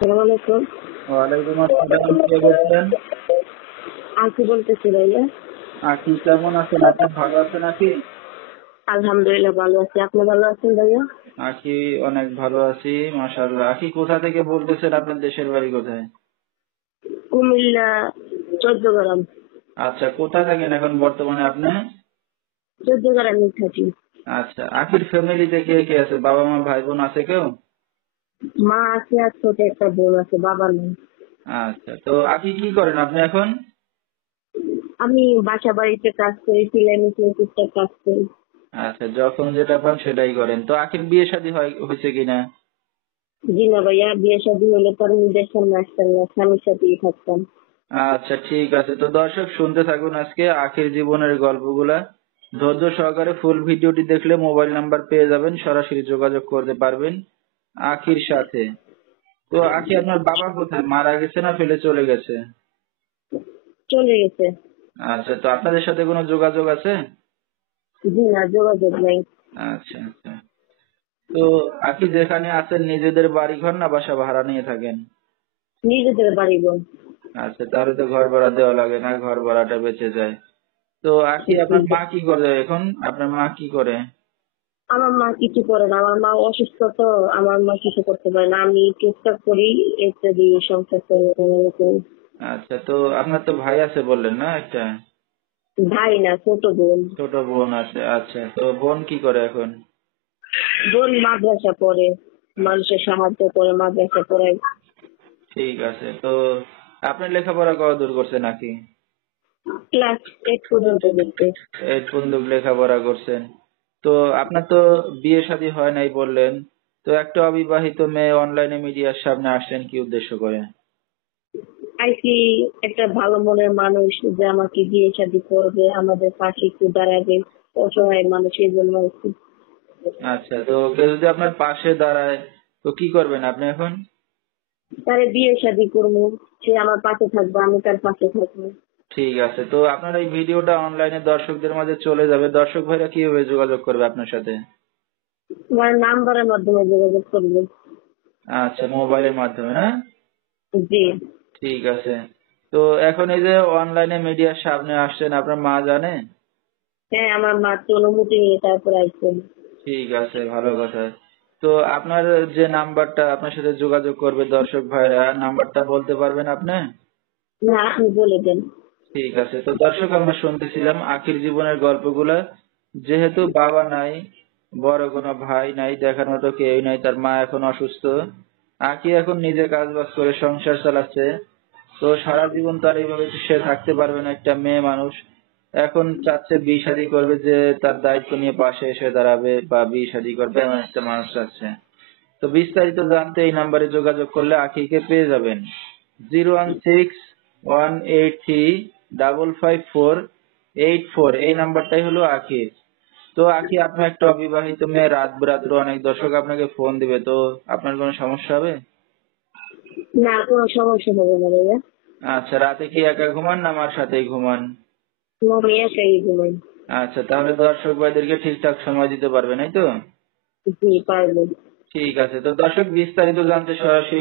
আসসালামু আলাইকুম। ওয়ালাইকুম আসসালাম। কে বলছেন? আঁকি বলতেছি ভাইয়া। আখি কেমন আছেন? আপনি ভালো আছেন আখি? আলহামদুলিল্লাহ ভালো আছি। আপনি ভালো আছেন ভাইয়া? আখি অনেক ভালো আছি, মাশাআল্লাহ। আখি কোথা থেকে বলতেছেন? আপনার দেশের বাড়ি কোথায়? কুমিল্লা ১৪ গ্রাম। আচ্ছা, কোথা থাকেন এখন বর্তমানে আপনি? ১৪ গ্রামে থাকি। আচ্ছা, আখির ফ্যামিলিতে কে কে আছে? বাবা মা ভাই বোন আছে কেউ? মা আছে আর ছোট একটা বোন আছে, বাবা নেই। আচ্ছা, তো আখি কি করেন আপনি এখন? আমি বাসা বাড়িতে কাজ করি, সেলাই মেশিনে টুকটাক কাজ করি। আচ্ছা, যখন যেটা পান সেটাই করেন। তো আখির বিয়ে শাদী হয়েছে কিনা? জি না ভাইয়া, বিয়ে শাদী হলে তো আমি নিজের সামনে আসতাম না, স্বামীর সাথেই থাকতাম। আচ্ছা, ঠিক আছে। তো দর্শক শুনতে থাকুন আজকে আখির জীবনের গল্পগুলা। ধৈর্য সহকারে ফুল ভিডিওটি দেখলে মোবাইল নাম্বার পেয়ে যাবেন, সরাসরি যোগাযোগ করতে পারবেন আখির সাথে। তো আখি, আপনার বাবা কোথায়? মারা গেছে না ফেলে চলে গেছে? চলে গেছে। আচ্ছা, তো আপনাদের সাথে কোনো যোগাযোগ আছে? জি না, যোগাযোগ নাই। আচ্ছা আচ্ছা। তো আখি, যেখানে আছেন নিজেদের বাড়ি ঘর না বাসা ভাড়া নিয়ে থাকেন? নিজেদের বাড়ি বোন। আচ্ছা, তাহলে তো ঘর ভাড়া দেওয়া লাগে না, ঘর ভাড়াটা বেঁচে যায়। তো আখি, আপনার মা কি করে এখন? আপনার মা কি করে? আমার মা কিছু করে না, আমার মা অসুস্থ তো। আমার মা কিছু করতে পারে না, আমি টুকটাক করি, এটা দিয়ে সংসার চলে এরকম। আচ্ছা, তো আপনার তো ভাই আছে বললেন না একটা? ভাই না, ছোট বোন। ছোট বোন আছে। আচ্ছা, তো বোন কি করে এখন? বোন মাদ্রাসা পড়ে, মানুষের সাহায্য করে, মাদ্রাসা পড়ায়। ঠিক আছে। তো আপনি লেখাপড়া কতদূর করছেন নাকি? ক্লাস 8 পর্যন্ত দেখতে। 8 পর্যন্ত লেখাপড়া করছেন। তো আপনার তো বিয়ে শাদী হয় নাই বললেন। তো একটা অবিবাহিত মেয়ে অনলাইনে মিডিয়ার সামনে আসলেন কি উদ্দেশ্য করে? আর কি, একটা ভালো মনের মানুষ যে আমাকে বিয়ে শাদী করবে, আমাদের পাশে একটু দাঁড়াবে, অসহায় মানুষের জন্য একটু। আচ্ছা, তো কেউ যদি আপনার পাশে দাঁড়ায় তো কি করবেন আপনি এখন? তারে বিয়ে শাদী করবো, সে আমার পাশে থাকবে, আমি তার পাশে থাকবো। ঠিক আছে। তো আপনার এই ভিডিওটা অনলাইনে দর্শকদের মাঝে চলে যাবে। দর্শক ভাইরা কিভাবে যোগাযোগ করবে আপনার সাথে? তোমার নাম্বারের মাধ্যমে যোগাযোগ করবো। আচ্ছা, মোবাইলের মাধ্যমে না? জি। ঠিক আছে। তো এখন এই যে অনলাইনে মিডিয়ার সামনে আসছেন, আপনার মা জানে? হ্যাঁ, আমার মা তো অনুমতি নিয়ে তারপর আসবেন। ঠিক আছে, ভালো কথা। তো আপনার যে নাম্বারটা আপনার সাথে যোগাযোগ করবে দর্শক ভাইরা, নাম্বারটা বলতে পারবেন আপনি? না, আপনি বলে দেন। ঠিক আছে। তো দর্শক, আমরা শুনতেছিলাম আখির জীবনের গল্পগুলা। যেহেতু বাবা নাই, বড় কোনো ভাই নাই, দেখার মতো কেউ নাই, তার মা এখন অসুস্থ। আখি এখন নিজে কাজ বাজ করে সংসার চালাচ্ছে। তো সারা জীবন তো আর এইভাবে সে থাকতে পারবে না, একটা মেয়ে মানুষ। এখন চাচ্ছে বিয়ে শাদী করবে, যে তার দায়িত্ব নিয়ে পাশে এসে দাঁড়াবে বা বিয়ে শাদী করবে, এমন একটা মানুষ চাচ্ছে। তো বিস্তারিত জানতে এই নাম্বারে যোগাযোগ করলে আখিকে পেয়ে যাবেন। 016-183-55484, এই নাম্বারটাই হলো আখির। তো আখি, আপনি একটা অবিবাহিত মেয়ে, রাত বেরাত্র অনেক দর্শক আপনাকে ফোন দিবে, তো আপনার কোনো সমস্যা হবে? না, কোনো সমস্যা হবে না ভাইয়া। আচ্ছা, রাতে কি একা ঘুমান না আমার সাথেই ঘুমান? আমি একাই ঘুমাই। আচ্ছা, তাহলে দর্শক ভাইদেরকে ঠিকঠাক সময় দিতে পারবেন, এই তো? জি, পারবো। ঠিক আছে। তো দর্শক, বিস্তারিত জানতে সরাসরি